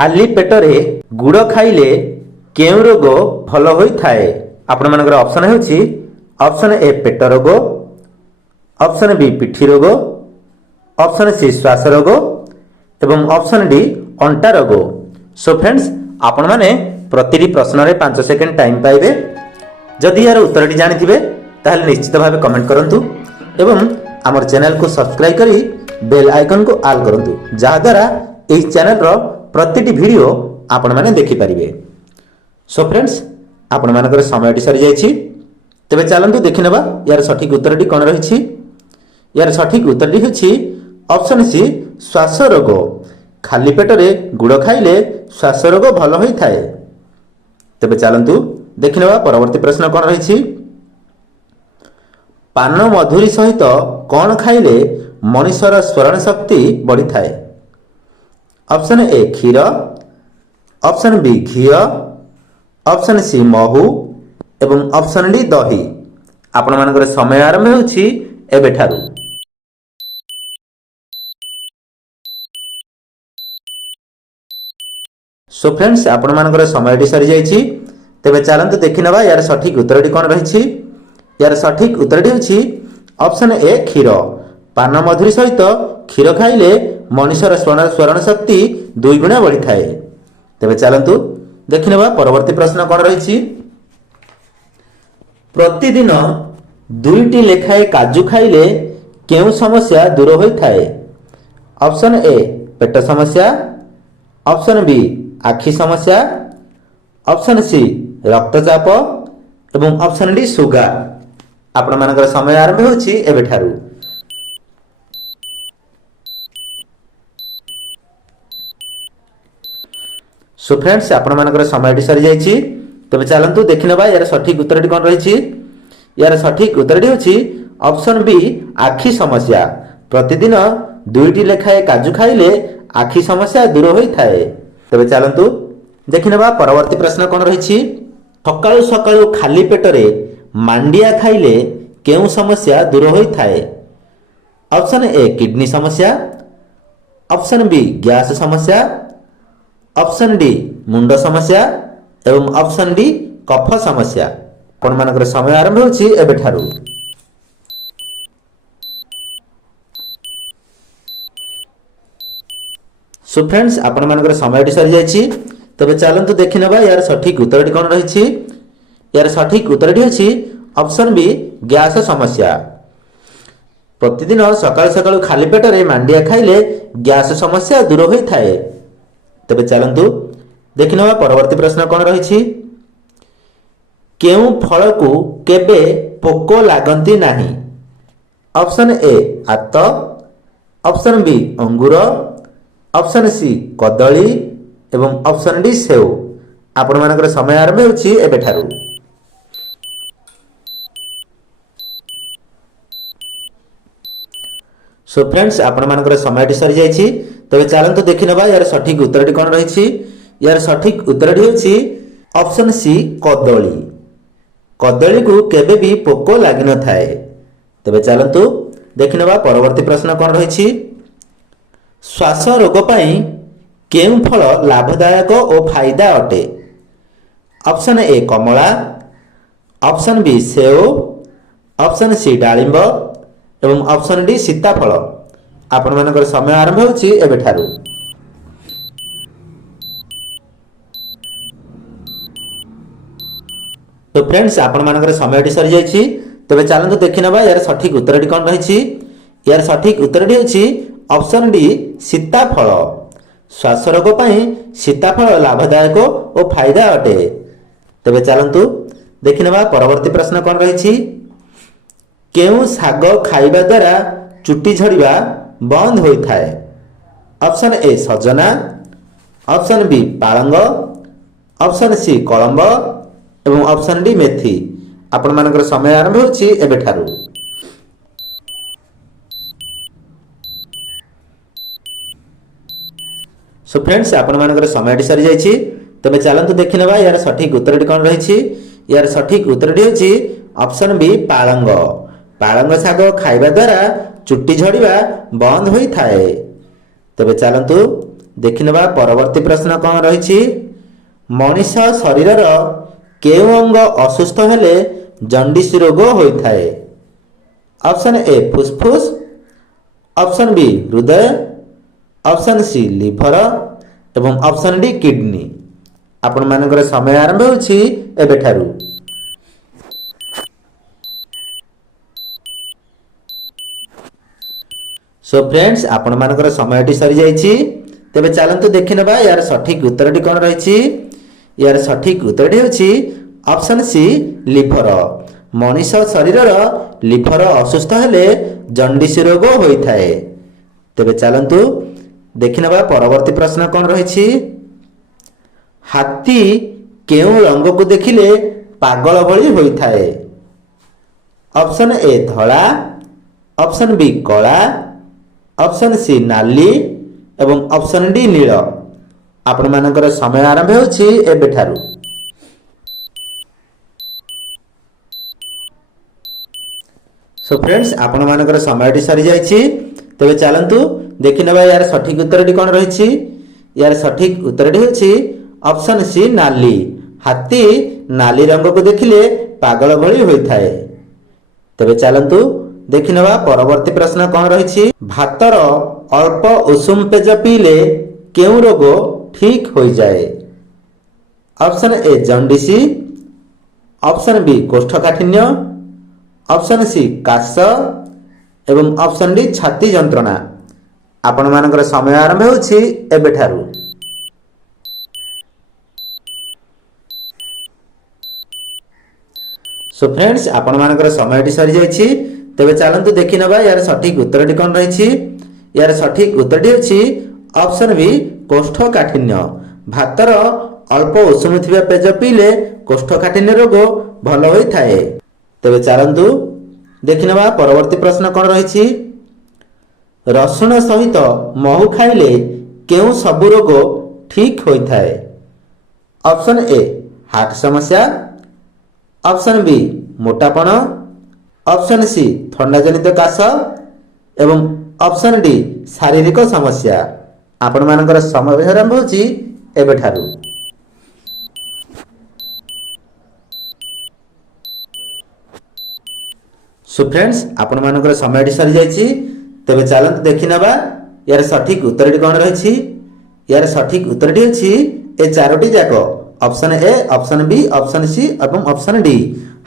खाली पेटरे गुड़ खाइले केउं रोग भल होइथाए। आपण मानकर ऑप्शन हेउछि ऑप्शन ए पेट रोग, ऑप्शन बी पिठी रोग, ऑप्शन सी श्वास रोग एवं ऑप्शन डी अंटा रोग। सो फ्रेंड्स आपण माने प्रतिटी प्रश्न रे 5 सेकंड टाइम पाइबे। जदि यार उत्तरटी जानिथिबे ताहले निश्चित भावे कमेंट करंतु एवं हमर चैनल को सब्सक्राइब करी बेल आइकन को ऑल करंतु, जहा द्वारा एही चैनल रो प्रतिटी वीडियो आपण माने देखि परिबे। सो फ्रेंड्स आपण मानकर समयटी सरी जायछि, तेबे चलंतु देखि नेबा यार सठिक उत्तरटी कोन रहिछि। यार सठिक उत्तरटी हेछि ऑप्शन सी श्वास रोग। खाली पेटरे गुड़ खाइले श्वास रोग भल होई थाए। तेबे चलंतु देखि नेबा परवर्ती प्रश्न कोन रहिछि। पान मधुरी सहित कौन खाइले मनुष्यर स्मरण शक्ति बढ़ी थाए। ऑप्शन ए क्षीर, ऑप्शन बी घी, ऑप्शन सी महू एवं ऑप्शन डी दही। आपण मानकर समय आरंभ होछि एबेठारु। सो फ्रेंड्स आपण मानकर समयटी सरी जायछि, तेबे चलंतु देखि नेबा यार सठिक उत्तरटी कोन रहिछि। यार सठिक उत्तरटी होछि ऑप्शन ए क्षीर। पान मधुरी सहित क्षीर खाइले मनुष्यर स्मरण शक्ति 2 गुणा बढ़ी थाए। तेबे चलंतु देखि नेबा परवर्ती प्रश्न कोन रहिछि। प्रतिदिन 2टी लेखाए काजू खाइले केउ समस्या दूर होई थाए। ऑप्शन ए पेट समस्या, ऑप्शन बी आखि समस्या, ऑप्शन सी रक्तचाप एवं ऑप्शन डी सुगार। आपण मानकर समय आरंभ होछि एबेठारु। सो फ्रेंड्स आपण मानकर समयटी सरी जायछि, तबे चलंतु देखि नेबा यार सठिक उत्तरटी कोन रहिछि। यार सठिक उत्तरटी होछि ऑप्शन बी आखि समस्या। प्रतिदिन 2टी लेखाए काजू खाइले आखि समस्या दूर होई थाए। तबे चलंतु देखि नेबा परवर्ती प्रश्न कोन रहिछि। सकाळु सकाळु खाली पेटरे मांडिया खाइले केउ समस्या दूर होई थाए। ऑप्शन ए किडनी समस्या, ऑप्शन बी गैस समस्या, ऑप्शन डी मुंड समस्या एवं ऑप्शन डी कफ समस्या। कोन मानकर समय आरंभ होछि एबेठारु। सो फ्रेंड्स आपण मानकर समयटी सरी जायछि, तबे चलंतु देखि नेबा यार सठिक उत्तरटी कोन रहिछि। यार सठिक उत्तरटी होछि ऑप्शन बी गैस समस्या। प्रतिदिन सकाळ सकाळ खाली पेटरे मांडिया खाइले गैस समस्या दूर होई थाए। तबे चलंतु देखि नेबा परवर्ती प्रश्न कोन रहिछि। केउ फल को केबे पोक लागंती नाही। ऑप्शन ए आत, ऑप्शन बी अंगूर, ऑप्शन सी कदली एवं ऑप्शन डी सेव। आपण मानकर समय आरंभ होछि एबेठारु। सो फ्रेंड्स आपण मानकर समयटी सरी जायछि, तबे चलंतु देखि नेबा यार सठिक उत्तरटी कोन रहिछि। यार सठिक उत्तरटी होछि ऑप्शन सी कदली। कदली को केबे भी पोक लागि न थाए। तबे चलंतु देखि नेबा परवर्ती प्रश्न कोन रहिछि। श्वास रोग पई केउ फल लाभदायक और फायदा अटे। ऑप्शन ए कमला, ऑप्शन बी सेव, ऑप्शन सी डालिंब एवं ऑप्शन डी सीताफल। आपण मानकर समय आरंभ होछि एबेठारु। तो फ्रेंड्स आपण मानकर समयटी सरी जायछि, तबे चलंतु देखि नेबा यार सठिक उत्तरटी कोन रहिछि। यार सठिक उत्तरटी होछि ऑप्शन डी सीताफल। श्वास रोग पई सीताफल लाभदायक और फायदा अटे। तबे चलंतु देखि नेबा परवर्ती प्रश्न कोन रहिछि। केउ साग खाइबा द्वारा चुटी झड़िबा बंद होई थाए। ऑप्शन ए सजना, ऑप्शन बी पालंग, ऑप्शन सी कलंब एवं ऑप्शन डी मेथी। आपण मानकर समय आरंभ होछि एबेठारु। सो फ्रेंड्स आपण मानकर समयटी सरी जायछि, तबे चलंतु देखि नेबा यार सठिक उत्तरटी कोन रहिछि। यार सठिक उत्तरटी होछि ऑप्शन बी पालंग। पालंग शाग खाइबा द्वारा चुट्टी झड़िबा बंद होई थाए। तबे चलंतु ଦେଖିନେବା ପରବର୍ତ୍ତୀ ପ୍ରଶ୍ନ କ'ଣ ରହିଛି। ମଣିଷ ଶରୀରର କେଉଁ ଅଙ୍ଗ ଅସୁସ୍ଥ ହେଲେ ଜଣ୍ଡିସ ରୋଗ ହୋଇଥାଏ? ଅପସନ୍ ଏ ଫୁସଫୁସ୍, ଅପସନ୍ ବି ହୃଦୟ, ଅପସନ୍ ସି ଲିଭର ଏବଂ ଅପସନ୍ ଡି କିଡନୀ। ଆପଣମାନଙ୍କର ସମୟ ଆରମ୍ଭ ହେଉଛି ଏବେଠାରୁ। ସୋ ଫ୍ରେଣ୍ଡସ୍, ଆପଣମାନଙ୍କର ସମୟଟି ସରିଯାଇଛି। ତେବେ ଚାଲନ୍ତୁ ଦେଖିନେବା ଏହାର ସଠିକ୍ ଉତ୍ତରଟି କ'ଣ ରହିଛି। ଏହାର ସଠିକ୍ ଉତ୍ତରଟି ହେଉଛି ଅପସନ୍ ସି ଲିଭର। ମଣିଷ ଶରୀରର ଲିଭର ଅସୁସ୍ଥ ହେଲେ ଜଣ୍ଡିସ ରୋଗ ହୋଇଥାଏ। ତେବେ ଚାଲନ୍ତୁ ଦେଖିନେବା ପରବର୍ତ୍ତୀ ପ୍ରଶ୍ନ କ'ଣ ରହିଛି। ହାତୀ କେଉଁ ରଙ୍ଗକୁ ଦେଖିଲେ ପାଗଳ ଭଳି ହୋଇଥାଏ? ଅପସନ୍ ଏ ଧଳା, ଅପସନ୍ ବି କଳା, ଅପସନ୍ ସି ନାଲି ଏବଂ ଅପସନ୍ ଡି ନୀଳ। ଆପଣମାନଙ୍କର ସମୟ ଆରମ୍ଭ ହେଉଛି ଏବେଠାରୁ। ସୋ ଫ୍ରେଣ୍ଡସ୍, ଆପଣମାନଙ୍କର ସମୟଟି ସରିଯାଇଛି। ତେବେ ଚାଲନ୍ତୁ ଦେଖିନେବା ଏହାର ସଠିକ୍ ଉତ୍ତରଟି କ'ଣ ରହିଛି। ଏହାର ସଠିକ୍ ଉତ୍ତରଟି ହେଉଛି ଅପସନ୍ ସି ନାଲି। ହାତୀ ନାଲି ରଙ୍ଗକୁ ଦେଖିଲେ ପାଗଳ ଭଳି ହୋଇଥାଏ। ତେବେ ଚାଲନ୍ତୁ ଦେଖିନେବା ପରବର୍ତ୍ତୀ ପ୍ରଶ୍ନ କ'ଣ ରହିଛି। ଭାତର ଅଳ୍ପ ଉଷୁମ ପେଜ ପିଇଲେ କେଉଁ ରୋଗ ଠିକ୍ ହୋଇଯାଏ? Option A jaundice, option B କୋଷ୍ଠକାଠିନ୍ୟ, ଅପସନ୍ ସି କାଶ ଏବଂ ଅପସନ୍ ଡି ଛାତି ଯନ୍ତ୍ରଣା। ଆପଣମାନଙ୍କର ସମୟ ଆରମ୍ଭ ହେଉଛି ଏବେଠାରୁ। ସୋ ଫ୍ରେଣ୍ଡସ୍, ଆପଣମାନଙ୍କର ସମୟଟି ସରିଯାଇଛି। ତେବେ ଚାଲନ୍ତୁ ଦେଖିନେବା ଏହାର ସଠିକ୍ ଉତ୍ତରଟି କ'ଣ ରହିଛି। ଏହାର ସଠିକ୍ ଉତ୍ତରଟି ହେଉଛି ଅପସନ୍ ବି କୋଷ୍ଠକାଠିନ୍ୟ। ଭାତର ଅଳ୍ପ ଉଷୁମ ଥିବା ପେଜ ପିଇଲେ କୋଷ୍ଠକାଠିନ୍ୟ ରୋଗ ଭଲ ହୋଇଥାଏ। ତେବେ ଚାଲନ୍ତୁ ଦେଖିନେବା ପରବର୍ତ୍ତୀ ପ୍ରଶ୍ନ କ'ଣ ରହିଛି। ରସୁଣ ସହିତ ମହୁ ଖାଇଲେ କେଉଁ ସବୁ ରୋଗ ଠିକ୍ ହୋଇଥାଏ? ଅପସନ୍ ଏ ହାର୍ଟ ସମସ୍ୟା, ଅପସନ୍ ବି ମୋଟାପଣ, ଅପସନ୍ ସି ଥଣ୍ଡାଜନିତ କାଶ ଏବଂ ଅପସନ୍ ଡି ଶାରୀରିକ ସମସ୍ୟା। ଆପଣମାନଙ୍କର ସମୟ ଆରମ୍ଭ ହେଉଛି ଏବେଠାରୁ। ସୋ ଫ୍ରେଣ୍ଡସ୍, ଆପଣମାନଙ୍କର ସମୟଟି ସରିଯାଇଛି। ତେବେ ଚାଲନ୍ତୁ ଦେଖିନେବା ଏହାର ସଠିକ୍ ଉତ୍ତରଟି କ'ଣ ରହିଛି। ଏହାର ସଠିକ୍ ଉତ୍ତରଟି ହେଉଛି ଏ ଚାରୋଟି ଯାକ option A, option B, option C ଏବଂ ଅପସନ୍ ଡି।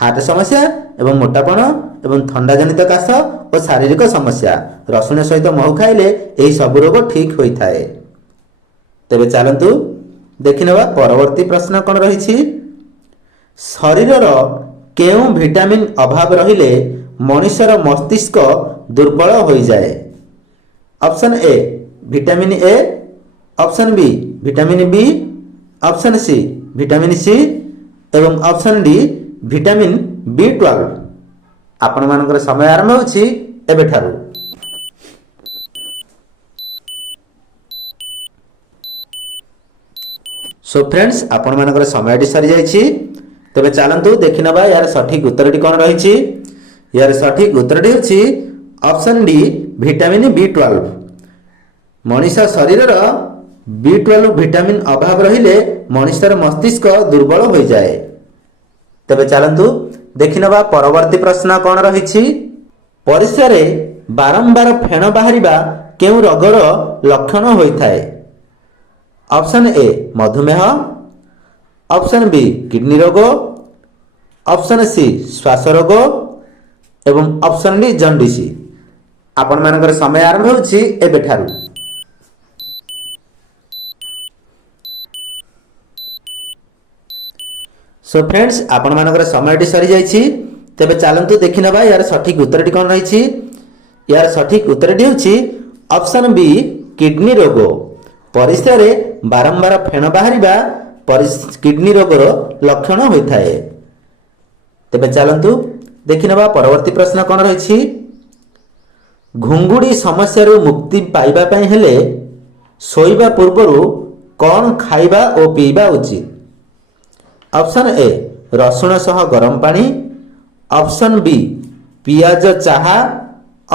ହାର୍ଟ ସମସ୍ୟା ଏବଂ ମୋଟାପଣ ଏବଂ ଥଣ୍ଡାଜନିତ କାଶ ଓ ଶାରୀରିକ ସମସ୍ୟା। ରସୁଣ ସହିତ ମହୁ ଖାଇଲେ ଏହି ସବୁ ରୋଗ ଠିକ୍ ହୋଇଥାଏ। ତେବେ ଚାଲନ୍ତୁ ଦେଖିନେବା ପରବର୍ତ୍ତୀ ପ୍ରଶ୍ନ କ'ଣ ରହିଛି। ଶରୀରର କେଉଁ ଭିଟାମିନ୍ ଅଭାବ ରହିଲେ ମଣିଷର ମସ୍ତିଷ୍କ ଦୁର୍ବଳ ହୋଇଯାଏ? Option A vitamin A, option B vitamin B, option C vitamin C ଏବଂ ଅପସନ୍ ଡି ଭିଟାମିନ୍ B12। ଆପଣମାନଙ୍କର ସମୟ ଆରମ୍ଭ ହେଉଛି ଏବେଠାରୁ। ସୋ ଫ୍ରେଣ୍ଡସ୍, ଆପଣମାନଙ୍କର ସମୟଟି ସରିଯାଇଛି। ତେବେ ଚାଲନ୍ତୁ ଦେଖିନେବା ଏହାର ସଠିକ୍ ଉତ୍ତରଟି କ'ଣ ରହିଛି। ଏହାର ସଠିକ୍ ଉତ୍ତରଟି ହେଉଛି ଅପସନ୍ ଡି ଭିଟାମିନ୍ B12। ମଣିଷ ଶରୀରର B12 ଭିଟାମିନ୍ ଅଭାବ ରହିଲେ ମଣିଷର ମସ୍ତିଷ୍କ ଦୁର୍ବଳ ହୋଇଯାଏ। ତେବେ ଚାଲନ୍ତୁ ଦେଖିନେବା ପରବର୍ତ୍ତୀ ପ୍ରଶ୍ନ କ'ଣ ରହିଛି। ପରିସ୍ରାରେ ବାରମ୍ବାର ଫେଣ ବାହାରିବା କେଉଁ ରୋଗର ଲକ୍ଷଣ ହୋଇଥାଏ? ଅପସନ୍ ଏ ମଧୁମେହ, ଅପସନ୍ ବି କିଡନୀ ରୋଗ, ଅପସନ୍ ସି ଶ୍ୱାସ ରୋଗ ଏବଂ ଅପସନ୍ ଡି ଜଣ୍ଡିସ। ଆପଣମାନଙ୍କର ସମୟ ଆରମ୍ଭ ହେଉଛି ଏବେଠାରୁ। ସୋ ଫ୍ରେଣ୍ଡସ୍, ଆପଣମାନଙ୍କର ସମୟଟି ସରିଯାଇଛି। ତେବେ ଚାଲନ୍ତୁ ଦେଖିନେବା ଏହାର ସଠିକ୍ ଉତ୍ତରଟି କ'ଣ ରହିଛି। ଏହାର ସଠିକ୍ ଉତ୍ତରଟି ହେଉଛି ଅପସନ୍ ବି କିଡନୀ ରୋଗ। ପରିସ୍ରାରେ ବାରମ୍ବାର ଫେଣ ବାହାରିବା କିଡନୀ ରୋଗର ଲକ୍ଷଣ ହୋଇଥାଏ। ତେବେ ଚାଲନ୍ତୁ ଦେଖିନେବା ପରବର୍ତ୍ତୀ ପ୍ରଶ୍ନ କ'ଣ ରହିଛି। ଘୁଙ୍ଗୁଡ଼ି ସମସ୍ୟାରୁ ମୁକ୍ତି ପାଇବା ପାଇଁ ହେଲେ ଶୋଇବା ପୂର୍ବରୁ କ'ଣ ଖାଇବା ଓ ପିଇବା ଉଚିତ? ଅପସନ୍ ଏ ରସୁଣ ସହ ଗରମ ପାଣି, ଅପସନ୍ ବି ପିଆଜ ଚାହା,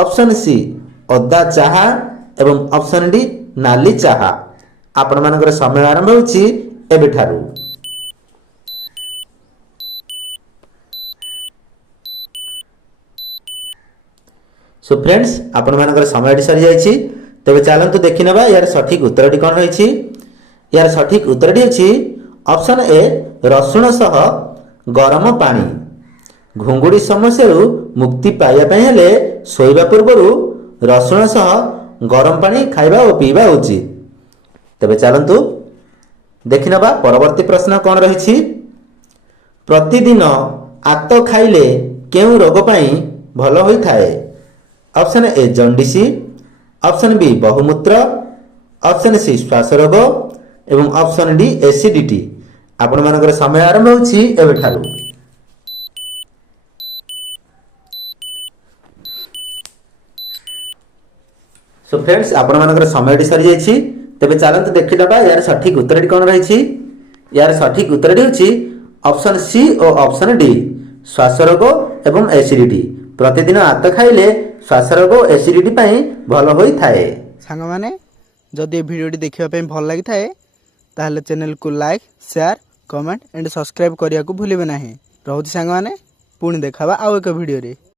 ଅପସନ୍ ସି ଅଦା ଚାହା ଏବଂ ଅପସନ୍ ଡି ନାଲି ଚାହା। ଆପଣମାନଙ୍କର ସମୟ ଆରମ୍ଭ ହେଉଛି ଏବେଠାରୁ। ସୋ ଫ୍ରେଣ୍ଡସ୍, ଆପଣମାନଙ୍କର ସମୟଟି ସରିଯାଇଛି। ତେବେ ଚାଲନ୍ତୁ ଦେଖିନେବା ଏହାର ସଠିକ୍ ଉତ୍ତରଟି କ'ଣ ରହିଛି। ଏହାର ସଠିକ୍ ଉତ୍ତରଟି ହେଉଛି ଅପସନ୍ ଏ, ରସୁଣ ସହ ଗରମ ପାଣି। ଘୁଙ୍ଗୁଡ଼ି ସମସ୍ୟାରୁ ମୁକ୍ତି ପାଇବା ପାଇଁ ହେଲେ ଶୋଇବା ପୂର୍ବରୁ ରସୁଣ ସହ ଗରମ ପାଣି ଖାଇବା ଓ ପିଇବା ଉଚିତ। ତେବେ ଚାଲନ୍ତୁ ଦେଖିନେବା ପରବର୍ତ୍ତୀ ପ୍ରଶ୍ନ କ'ଣ ରହିଛି। ପ୍ରତିଦିନ ଆତ ଖାଇଲେ କେଉଁ ରୋଗ ପାଇଁ ଭଲ ହୋଇଥାଏ? Option A jaundice, option B ବହୁମୂତ୍ର, ଅପସନ୍ ସି ଶ୍ୱାସ ରୋଗ ଏବଂ ଅପସନ୍ ଡି ଏସିଡିଟି। ଆପଣମାନଙ୍କର ସମୟ ଆରମ୍ଭ ହେଉଛି ଏବେଠାରୁ। ସୋ ଫ୍ରେଣ୍ଡସ୍, ଆପଣମାନଙ୍କର ସମୟଟି ସରିଯାଇଛି। ତେବେ ଚାଲନ୍ତୁ ଦେଖିନେବା ଏହାର ସଠିକ୍ ଉତ୍ତରଟି କ'ଣ ରହିଛି। ଏହାର ସଠିକ୍ ଉତ୍ତରଟି ହେଉଛି ଅପସନ୍ ସି ଓ ଅପସନ୍ ଡି, ଶ୍ୱାସ ରୋଗ ଏବଂ ଏସିଡିଟି। ପ୍ରତିଦିନ ଆତ ଖାଇଲେ ଶ୍ୱାସ ରୋଗ ଓ ଏସିଡିଟି ପାଇଁ ଭଲ ହୋଇଥାଏ। ସାଙ୍ଗମାନେ, ଯଦି ଏ ଭିଡ଼ିଓଟି ଦେଖିବା ପାଇଁ ଭଲ ଲାଗିଥାଏ ତାହେଲେ ଚ୍ୟାନେଲକୁ like, share, comment and subscribe କରିବାକୁ ଭୁଲିବେ ନାହିଁ। ରହୁଛି ସାଙ୍ଗମାନେ, ପୁଣି ଦେଖାବା ଆଉ ଏକ ଭିଡ଼ିଓରେ।